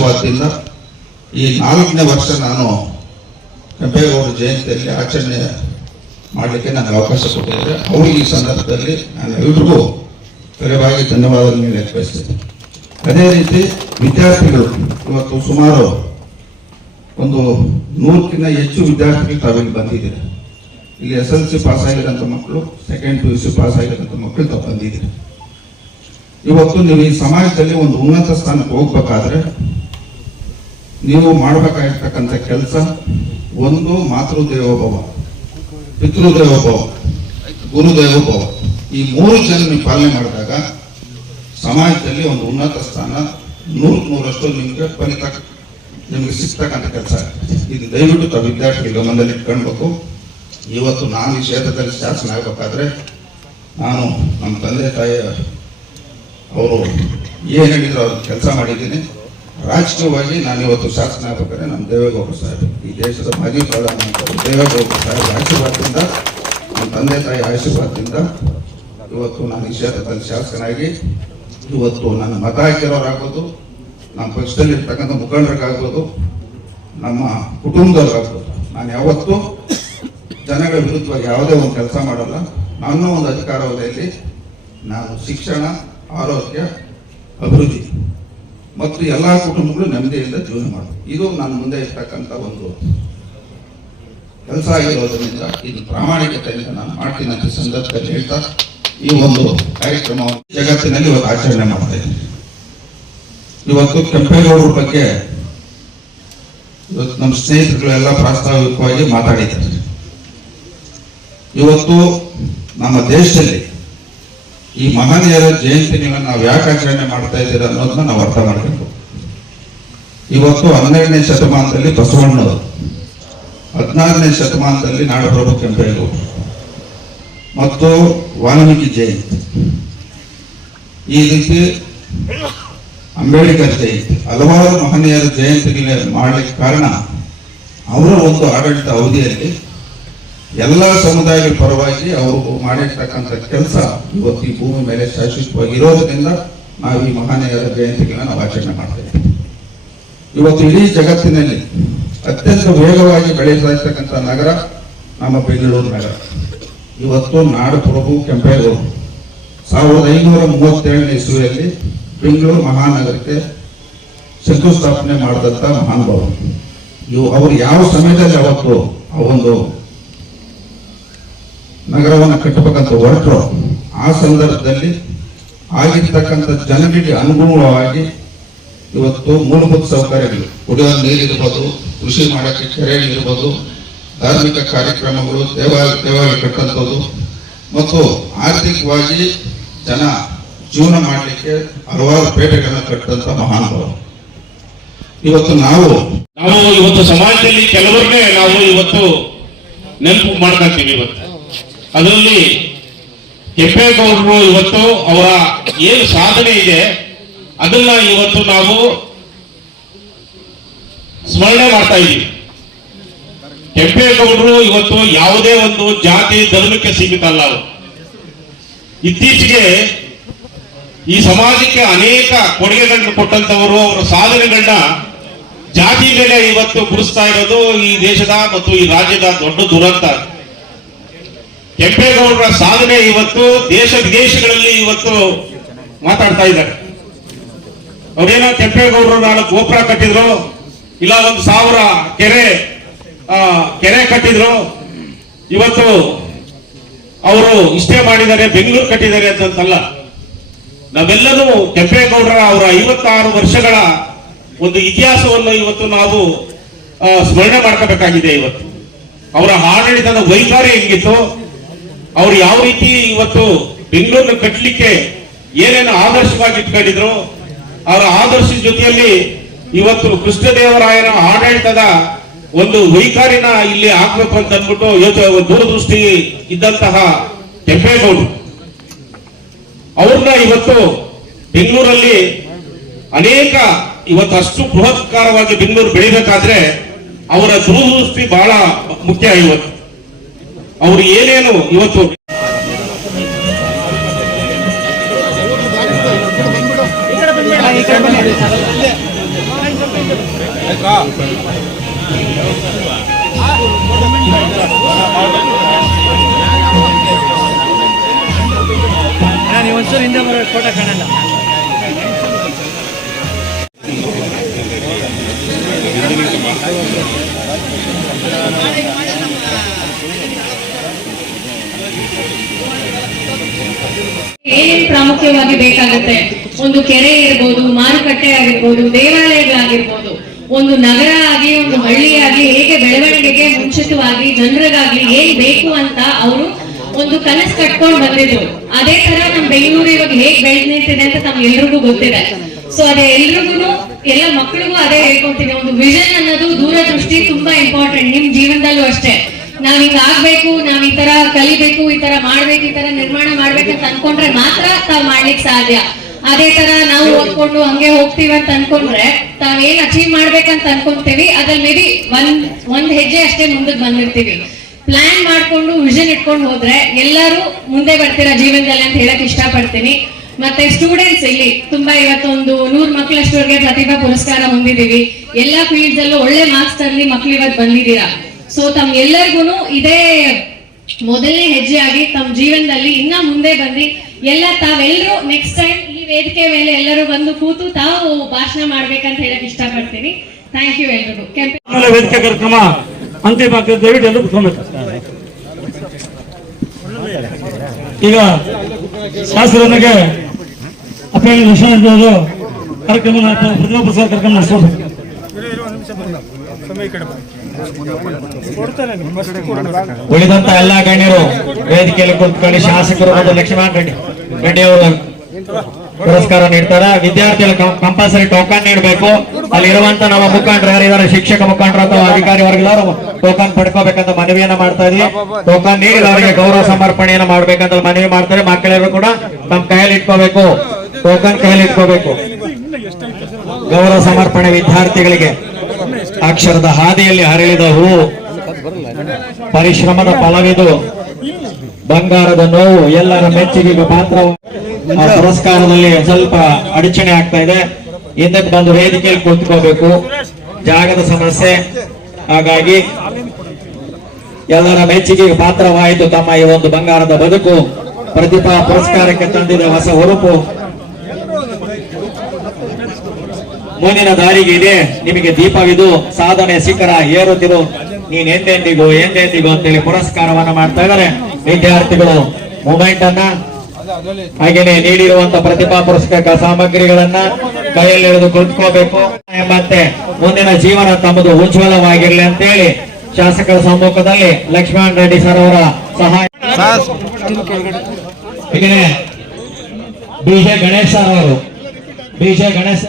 ಆಶೀರ್ವಾದದಿಂದ ಈ 4ನೇ ವರ್ಷ ನಾನು ಕೆಂಪೇಗೌಡರ ಜಯಂತಿಯಲ್ಲಿ ಆಚರಣೆ ಮಾಡಲಿಕ್ಕೆ ನನಗೆ ಅವಕಾಶ ಕೊಟ್ಟಿದ್ದಾರೆ. ಅವರಿಗೆ ಈ ಸಂದರ್ಭದಲ್ಲಿ ನಾನು ಎಲ್ರಿಗೂ ಕರೆವಾಗಿ ಧನ್ಯವಾದಗಳನ್ನು ಬಯಸ್ತೇನೆ. ಅದೇ ರೀತಿ ವಿದ್ಯಾರ್ಥಿಗಳು ಇವತ್ತು ಸುಮಾರು ಒಂದು 100ಕ್ಕಿಂತ ಹೆಚ್ಚು ವಿದ್ಯಾರ್ಥಿಗಳು ತಾವಿಲ್ಲಿ ಬಂದಿದ್ದೀರಿ. ಇಲ್ಲಿ SLC ಪಾಸ್ ಆಗಿರೋಂಥ ಮಕ್ಕಳು, ಸೆಕೆಂಡ್ PUC ಪಾಸ್ ಆಗಿರೋಂಥ ಮಕ್ಕಳು ತಾವು ಬಂದಿದ್ದೀರಿ. ಇವತ್ತು ನೀವು ಈ ಸಮಾಜದಲ್ಲಿ ಒಂದು ಉನ್ನತ ಸ್ಥಾನಕ್ಕೆ ಹೋಗ್ಬೇಕಾದ್ರೆ ನೀವು ಮಾಡಬೇಕಾಗಿರ್ತಕ್ಕಂಥ ಕೆಲಸ ಒಂದು ಮಾತೃದೇವೋಭವ, ಪಿತೃದೇವೋಭವ, ಗುರುದೇವೋಭವ. ಈ 3 ಜನ ನೀವು ಪಾಲನೆ ಮಾಡಿದಾಗ ಸಮಾಜದಲ್ಲಿ ಒಂದು ಉನ್ನತ ಸ್ಥಾನ 100% ನಿಮಗೆ ನಿಮಗೆ ಸಿಗ್ತಕ್ಕಂಥ ಕೆಲಸ. ಇದು ದಯವಿಟ್ಟು ತಾವು ವಿದ್ಯಾರ್ಥಿಗಳು ಗಮನದಲ್ಲಿ ಇಟ್ಕೊಳ್ಬೇಕು. ಇವತ್ತು ನಾನು ಈ ಕ್ಷೇತ್ರದಲ್ಲಿ ಶಾಸನ ಆಗಬೇಕಾದ್ರೆ ನಾನು ನಮ್ಮ ತಂದೆ ತಾಯಿ ಅವರು ಏನು ಹೇಳಿದ್ರು ಅವ್ರ ಕೆಲಸ ಮಾಡಿದ್ದೀನಿ. ರಾಜಕೀಯವಾಗಿ ನಾನು ಇವತ್ತು ಶಾಸನ ಆಗಬೇಕಾದ್ರೆ ನಮ್ಮ ದೇವೇಗೌಡರು ಸಾಹೇಬ್, ಈ ದೇಶದ ಮಾಜಿ ಪ್ರಧಾನಮಂತ್ರಿ ದೇವೇಗೌಡರು ಸಾಹೇಬ್ ಆಶೀರ್ವಾದದಿಂದ, ನಮ್ಮ ತಂದೆ ತಾಯಿ ಆಶೀರ್ವಾದದಿಂದ ಇವತ್ತು ನಾನು ಈ ಕ್ಷೇತ್ರದಲ್ಲಿ ಶಾಸಕನಾಗಿ ಇವತ್ತು ನನ್ನ ಮತ ಹಾಕಿರೋರಾಗ್ಬೋದು, ನಮ್ಮ ಪಕ್ಷದಲ್ಲಿ ಇರ್ತಕ್ಕಂಥ ಮುಖಂಡರಿಗಾಗ್ಬೋದು, ನಮ್ಮ ಕುಟುಂಬದವ್ರಿಗಾಗ್ಬೋದು, ನಾನು ಯಾವತ್ತೂ ಜನಗಳ ವಿರುದ್ಧವಾಗಿ ಯಾವುದೇ ಒಂದು ಕೆಲಸ ಮಾಡಲ್ಲ. ನನ್ನ ಒಂದು ಅಧಿಕಾರಾವಧಿಯಲ್ಲಿ ನಾನು ಶಿಕ್ಷಣ, ಆರೋಗ್ಯ, ಅಭಿವೃದ್ಧಿ ಮತ್ತು ಎಲ್ಲ ಕುಟುಂಬಗಳು ನೆಮ್ಮದಿಯಿಂದ ಜೀವನ ಮಾಡೋದು, ಇದು ನನ್ನ ಮುಂದೆ ಇರ್ತಕ್ಕಂಥ ಒಂದು ಕೆಲಸ ಆಗಿರೋದ್ರಿಂದ ಇದು ಪ್ರಾಮಾಣಿಕತೆಯಿಂದ ನಾನು ಮಾಡ್ತೀನಿ ಅಂತ ಸಂದರ್ಭದಲ್ಲಿ ಹೇಳ್ತಾ ಈ ಒಂದು ಕಾರ್ಯಕ್ರಮವನ್ನು ಜಗತ್ತಿನಲ್ಲಿ ಇವತ್ತು ಆಚರಣೆ ಮಾಡ್ತಾ ಇದ್ದೀನಿ. ಇವತ್ತು ಕೆಂಪೇಗೌಡರ ಬಗ್ಗೆ ಇವತ್ತು ನಮ್ಮ ಸ್ನೇಹಿತರುಗಳೆಲ್ಲ ಪ್ರಾಸ್ತಾವಿಕವಾಗಿ ಮಾತಾಡಿದ್ದಾರೆ. ಇವತ್ತು ನಮ್ಮ ದೇಶದಲ್ಲಿ ಈ ಮಹನೀಯರ ಜಯಂತಿಗಳನ್ನು ನಾವು ಯಾಕೆ ಆಚರಣೆ ಮಾಡ್ತಾ ಇದ್ದೀರ ಅನ್ನೋದನ್ನ ನಾವು ಅರ್ಥ ಮಾಡಬೇಕು. ಇವತ್ತು 12ನೇ ಶತಮಾನದಲ್ಲಿ ಬಸವಣ್ಣವರು, 16ನೇ ಶತಮಾನದಲ್ಲಿ ನಾಡಪ್ರಭು ಕೆಂಪೇಗೌಡರು ಮತ್ತು ವಾಲ್ಮೀಕಿ ಜಯಂತಿ, ಈ ರೀತಿ ಅಂಬೇಡ್ಕರ್ ಜಯಂತಿ, ಹಲವಾರು ಮಹನೀಯರ ಜಯಂತಿಗಳೇ ಮಾಡಲಿಕ್ಕೆ ಕಾರಣ ಅವರ ಒಂದು ಆಡಳಿತ ಅವಧಿಯಲ್ಲಿ ಎಲ್ಲ ಸಮುದಾಯಗಳ ಪರವಾಗಿ ಅವರು ಮಾಡಿರ್ತಕ್ಕಂಥ ಕೆಲಸ ಇವತ್ತು ಈ ಭೂಮಿ ಮೇಲೆ ಶಾಶ್ವತವಾಗಿ ಇರೋದ್ರಿಂದ ನಾವು ಈ ಮಹನೀಯರ ಜಯಂತಿಗಳನ್ನ ನಾವು ಆಚರಣೆ ಮಾಡ್ತೇವೆ. ಇವತ್ತು ಇಡೀ ಜಗತ್ತಿನಲ್ಲಿ ಅತ್ಯಂತ ವೇಗವಾಗಿ ಬೆಳೀತಾ ಇರ್ತಕ್ಕಂಥ ನಗರ ನಮ್ಮ ಬೆಂಗಳೂರು ನಗರ. ಇವತ್ತು ನಾಡಪ್ರಭು ಕೆಂಪೇಗೌಡರು 1537ನೇ ಇಸ್ವಿಯಲ್ಲಿ ಬೆಂಗಳೂರು ಮಹಾನಗರಕ್ಕೆ ಶಂಕುಸ್ಥಾಪನೆ ಮಾಡಿದಂಥ ಮಹಾನುಭಾವರು. ಅವರು ಯಾವ ಸಮಯದಲ್ಲಿ ಅವತ್ತು ಆ ಒಂದು ನಗರವನ್ನು ಕಟ್ಟಬೇಕಂತ ಹೊರಟರು, ಆ ಸಂದರ್ಭದಲ್ಲಿ ಆಗಿರ್ತಕ್ಕಂಥ ಜನಗಳಿಗೆ ಅನುಗುಣವಾಗಿ ಇವತ್ತು ಮೂಲಭೂತ ಸೌಕರ್ಯಗಳು, ಕುಡಿಯುವ ನೀರಿರ್ಬೋದು, ಕೃಷಿ ಮಾಡೋಕ್ಕೆ ಕೆರೆಗಳಿರ್ಬೋದು, ಧಾರ್ಮಿಕ ಕಾರ್ಯಕ್ರಮಗಳು, ದೇವಾಲಯ ಕಟ್ಟಂಥದ್ದು ಮತ್ತು ಆರ್ಥಿಕವಾಗಿ ಜನ ಜೀವನ ಮಾಡಲಿಕ್ಕೆ ಹಲವಾರು ಪೇಟೆಗಳನ್ನು ಕಟ್ಟಂತ ಮಹಾನುಭಾವರು. ಇವತ್ತು ನಾವು ಇವತ್ತು ಸಮಾಜದಲ್ಲಿ ಕೆಲವರಿಗೆ ನಾವು ಇವತ್ತು ನೆನಪು ಮಾಡ್ಕೊಂತೀವಿ. ಇವತ್ತು ಅದರಲ್ಲಿ ಕೆಂಪೇಗೌಡರು ಇವತ್ತು ಅವರ ಏನು ಸಾಧನೆ ಇದೆ ಅದನ್ನ ಇವತ್ತು ನಾವು ಸ್ಮರಣೆ ಮಾಡ್ತಾ ಇದ್ದೀವಿ. ಕೆಂಪೇಗೌಡರು ಇವತ್ತು ಯಾವುದೇ ಒಂದು ಜಾತಿ ಧರ್ಮಕ್ಕೆ ಸೀಮಿತ ಅಲ್ಲ. ಅವರು ಇತ್ತೀಚೆಗೆ ಈ ಸಮಾಜಕ್ಕೆ ಅನೇಕ ಕೊಡುಗೆಗಳನ್ನು ಕೊಟ್ಟಂತವರು, ಅವರ ಸಾಧನೆಗಳನ್ನ ಜಾತಿ ಮೇಲೆ ಇವತ್ತು ಗುರುಸ್ತಾ ಇರೋದು ಈ ದೇಶದ ಮತ್ತು ಈ ರಾಜ್ಯದ ದೊಡ್ಡ ದುರಂತ. ಕೆಂಪೇಗೌಡರ ಸಾಧನೆ ಇವತ್ತು ದೇಶ ವಿದೇಶಗಳಲ್ಲಿ ಇವತ್ತು ಮಾತಾಡ್ತಾ ಇದ್ದಾರೆ. ಅವ್ರೇನೋ ಕೆಂಪೇಗೌಡರು 4 ಗೋಪುರ ಕಟ್ಟಿದ್ರು, ಇಲ್ಲ 1000 ಕೆರೆ ಕಟ್ಟಿದ್ರು, ಇವತ್ತು ಅವರು ಇಷ್ಟೇ ಮಾಡಿದ್ದಾರೆ, ಬೆಂಗಳೂರು ಕಟ್ಟಿದ್ದಾರೆ ಅಂತಲ್ಲ. ನಾವೆಲ್ಲರೂ ಕೆಂಪೇಗೌಡರ ಅವರ 56 ವರ್ಷಗಳ ಒಂದು ಇತಿಹಾಸವನ್ನು ಇವತ್ತು ನಾವು ಸ್ಮರಣೆ ಮಾಡ್ಕೋಬೇಕಾಗಿದೆ. ಇವತ್ತು ಅವರ ಆಡಳಿತದ ವೈಖರಿ ಹೆಂಗಿತ್ತು, ಅವ್ರು ಯಾವ ರೀತಿ ಇವತ್ತು ಬೆಂಗಳೂರನ್ನ ಕಟ್ಟಲಿಕ್ಕೆ ಏನೇನು ಆದರ್ಶವಾಗಿ ಇಟ್ಕೊಂಡಿದ್ರು, ಅವರ ಆದರ್ಶದ ಜೊತೆಯಲ್ಲಿ ಇವತ್ತು ಕೃಷ್ಣದೇವರಾಯನ ಆಡಳಿತದ ಒಂದು ವೈಖರಿನ ಇಲ್ಲಿ ಹಾಕ್ಬೇಕು ಅಂತ ಅಂದ್ಬಿಟ್ಟು ದೂರದೃಷ್ಟಿ ಇದ್ದಂತಹ ಕೆಂಪೇಗೌಡರು ಅವ್ರನ್ನ ಇವತ್ತು ಬೆಂಗಳೂರಲ್ಲಿ ಅನೇಕ ಇವತ್ತು ಅಷ್ಟು ಬೃಹತ್ಕಾರವಾಗಿ ಬೆಂಗಳೂರು ಬೆಳಿಬೇಕಾದ್ರೆ ಅವರ ದೂರದೃಷ್ಟಿ ಬಹಳ ಮುಖ್ಯ. ಇವತ್ತು ಅವರು ಏನೇನು ಇವತ್ತು ನೀವು ಒಂಚೂರು ಹಿಂದೆ ಬರೋ ಫೋಟೋ ಕಾಣಲ್ಲ. ಏನೇನು ಪ್ರಾಮುಖ್ಯವಾಗಿ ಬೇಕಾಗುತ್ತೆ, ಒಂದು ಕೆರೆ ಇರ್ಬೋದು, ಮಾರುಕಟ್ಟೆ ಆಗಿರ್ಬೋದು, ದೇವಾಲಯಗಳಾಗಿರ್ಬೋದು, ಒಂದು ನಗರ ಆಗಿ ಒಂದು ಹಳ್ಳಿಯಾಗಿ ಹೇಗೆ ಬೆಳವಣಿಗೆಗೆ ಮುಂಚಿತವಾಗಿ ಜನರಿಗಾಗ್ಲಿ ಏನ್ ಬೇಕು ಅಂತ ಅವರು ಒಂದು ಕನಸು ಕಟ್ಕೊಂಡು ಬಂದಿದ್ರು. ಅದೇ ತರ ನಮ್ ಬೆಂಗಳೂರು ಇವಾಗ ಹೇಗ್ ಬೆಳೆದ್ ನಿಂತಿದೆ ಅಂತ ತಮ್ಗೆಲ್ರಿಗೂ ಗೊತ್ತಿದೆ. ಸೊ ಅದೇ ಎಲ್ರಿಗೂ ಎಲ್ಲ ಮಕ್ಕಳಿಗೂ ಅದೇ ಹೇಳ್ಕೊತೀನಿ, ಒಂದು ವಿಷನ್ ಅನ್ನೋದು ದೂರದೃಷ್ಟಿ ತುಂಬಾ ಇಂಪಾರ್ಟೆಂಟ್. ನಿಮ್ ಜೀವನದಲ್ಲೂ ಅಷ್ಟೇ, ನಾವ್ ಹಿಂಗ ಆಗ್ಬೇಕು, ನಾವ್ ಈ ತರ ಕಲಿಬೇಕು, ಈ ತರ ಮಾಡ್ಬೇಕು, ಈ ತರ ನಿರ್ಮಾಣ ಮಾಡ್ಬೇಕಂತ ಅನ್ಕೊಂಡ್ರೆ ಮಾತ್ರ ತಾವ್ ಮಾಡ್ಲಿಕ್ಕೆ ಸಾಧ್ಯ. ಅದೇ ತರ ನಾವು ಓದ್ಕೊಂಡು ಹಂಗೆ ಹೋಗ್ತೀವಿ ಅಂತ ಅನ್ಕೊಂಡ್ರೆ ತಾವೇನ್ ಅಚೀವ್ ಮಾಡ್ಬೇಕಂತ ಅನ್ಕೊಂತೀವಿ ಅದ್ರಲ್ಲಿ ಮೇ ಬಿ ಒಂದ್ ಹೆಜ್ಜೆ ಅಷ್ಟೇ ಮುಂದಕ್ಕೆ ಬಂದಿರ್ತೀವಿ. ಪ್ಲಾನ್ ಮಾಡ್ಕೊಂಡು ವಿಷನ್ ಇಟ್ಕೊಂಡು ಹೋದ್ರೆ ಎಲ್ಲರೂ ಮುಂದೆ ಬರ್ತೀರಾ ಜೀವನದಲ್ಲಿ ಅಂತ ಹೇಳಕ್ ಇಷ್ಟಪಡ್ತೀನಿ. ಮತ್ತೆ ಸ್ಟೂಡೆಂಟ್ಸ್ ಇಲ್ಲಿ ತುಂಬಾ ಇವತ್ತೊಂದು 100 ಮಕ್ಕಳಷ್ಟವರೆಗೆ ಪ್ರತಿಭಾ ಪುರಸ್ಕಾರ ಹೊಂದಿದೀವಿ. ಎಲ್ಲಾ ಫೀಲ್ಡ್ಸ್ ಅಲ್ಲೂ ಒಳ್ಳೆ ಮಾರ್ಕ್ಸ್ ತರಲಿ ಮಕ್ಳು ಇವತ್ತು ಬಂದಿದ್ದೀರಾ. ಸೊ ತಮ್ಗೆಲ್ಲರಿಗೂ ಇದೇ ಮೊದಲನೇ ಹೆಜ್ಜೆ ಆಗಿ ತಮ್ಮ ಜೀವನದಲ್ಲಿ ಇನ್ನ ಮುಂದೆ ಬಂದು ತಾವೆಲ್ಲರೂ ನೆಕ್ಸ್ಟ್ ಟೈಮ್ ಈ ವೇದಿಕೆ ಮೇಲೆ ಎಲ್ಲರೂ ಬಂದು ಕೂತು ತಾವು ಭಾಷಣ ಮಾಡ್ಬೇಕಂತ ಹೇಳಕ್ ಇಷ್ಟಪಡ್ತೀನಿ. ಥ್ಯಾಂಕ್ ಯು ಎಲ್ರಿಗೂ. ವೇದಿಕೆ ಕಾರ್ಯಕ್ರಮ ಅಂತಿಮ ದಯವಿಟ್ಟು ಎಲ್ಲರೂ ಕುತ್ಕೊಬೇಕು. ಈಗ ಶಾಸ್ತ್ರನಿಗೆ ಅಪ್ಪಣೆ ಲಕ್ಷ್ಮಣ ಕಾರ್ಯಕ್ರಮ ಪ್ರತಿಭಾ ಪುರಸ್ಕಾರ ಕಾರ್ಯಕ್ರಮ ನಡೆಸಬೇಕು. ಉಳಿದಂತ ಎಲ್ಲಾ ಗಣ್ಯರು ವೇದಿಕೆಯಲ್ಲಿ ಕುಳಿತುಕೊಂಡು ಶಾಸಕರು ಮತ್ತು ಲಕ್ಷ್ಮಣ್ ರೆಡ್ಡಿ ಅವರು ಪುರಸ್ಕಾರ ನೀಡ್ತಾರೆ. ವಿದ್ಯಾರ್ಥಿಗಳು ಕಂಪಲ್ಸರಿ ಟೋಕನ್ ನೀಡಬೇಕು. ಅಲ್ಲಿರುವಂತ ನಮ್ಮ ಮುಖಂಡರು ಯಾರಿದ್ದಾರೆ, ಶಿಕ್ಷಕ ಮುಖಂಡರು ಅಥವಾ ಅಧಿಕಾರಿ ವರ್ಗದವರು ಟೋಕನ್ ಪಡ್ಕೋಬೇಕಂತ ಮನವಿಯನ್ನ ಮಾಡ್ತಾ ಇದ್ವಿ. ಟೋಕನ್ ನೀಡಿ ಅವರಿಗೆ ಗೌರವ ಸಮರ್ಪಣೆಯನ್ನ ಮಾಡ್ಬೇಕಂತ ಮನವಿ ಮಾಡ್ತಾರೆ. ಮಕ್ಕಳೆಲ್ಲರೂ ಕೂಡ ತಮ್ಮ ಕೈಯಲ್ಲಿ ಇಟ್ಕೋಬೇಕು, ಟೋಕನ್ ಕೈಯಲ್ಲಿ ಇಟ್ಕೋಬೇಕು. ಗೌರವ ಸಮರ್ಪಣೆ ವಿದ್ಯಾರ್ಥಿಗಳಿಗೆ ಅಕ್ಷರದ ಹಾದಿಯಲ್ಲಿ ಹರಳಿದ ಹೂವು, ಪರಿಶ್ರಮದ ಫಲವಿದು, ಬಂಗಾರದ ನೋವು, ಎಲ್ಲರ ಮೆಚ್ಚುಗೆಗೆ ಪಾತ್ರ. ಆ ಪುರಸ್ಕಾರದಲ್ಲಿ ಸ್ವಲ್ಪ ಅಡಚಣೆ ಆಗ್ತಾ ಇದೆ. ಹಿಂದಕ್ಕೆ ಬಂದು ವೇದಿಕೆಯಲ್ಲಿ ಕುಳಿತುಕೋಬೇಕು, ಜಾಗದ ಸಮಸ್ಯೆ. ಹಾಗಾಗಿ ಎಲ್ಲರ ಮೆಚ್ಚುಗೆಗೆ ಪಾತ್ರವಾಯಿತು ತಮ್ಮ ಈ ಒಂದು ಬಂಗಾರದ ಬದುಕು. ಪ್ರತಿಭಾ ಪುರಸ್ಕಾರಕ್ಕೆ ತಂದಿದೆ ಹೊಸ ಹುರುಪು. ಮುಂದಿನ ದಾರಿಗೆ ಇದೆ ನಿಮಗೆ ದೀಪವಿದು, ಸಾಧನೆ ಶಿಖರ ಏರುತ್ತಿರು, ನೀನ್ ಎಂದೆಂದಿಗೂ ಅಂತೇಳಿ ಪುರಸ್ಕಾರವನ್ನ ಮಾಡ್ತಾ ಇದ್ದಾರೆ ವಿದ್ಯಾರ್ಥಿಗಳು. ಮೂಮೆಂಟ್ ಅನ್ನ ಹಾಗೇನೆ ನೀಡಿರುವಂತ ಪ್ರತಿಭಾ ಪುರಸ್ಕಾರ ಸಾಮಗ್ರಿಗಳನ್ನ ಕೈಯಲ್ಲಿ ಹಿಡಿದು ಕುಳಿತುಕೋಬೇಕು ಎಂಬಂತೆ ಮುಂದಿನ ಜೀವನ ತಮ್ಮದು ಉಜ್ವಲವಾಗಿರ್ಲಿ ಅಂತೇಳಿ ಶಾಸಕರ ಸಮ್ಮುಖದಲ್ಲಿ ಲಕ್ಷ್ಮಣ್ ರೆಡ್ಡಿ ಸರ್ ಅವರ ಸಹಾಯ. ಹಾಗೇನೆ ಬಿಜೆ ಗಣೇಶ್ ಸರ್ ಅವರು, ಬಿಜೆ ಗಣೇಶ್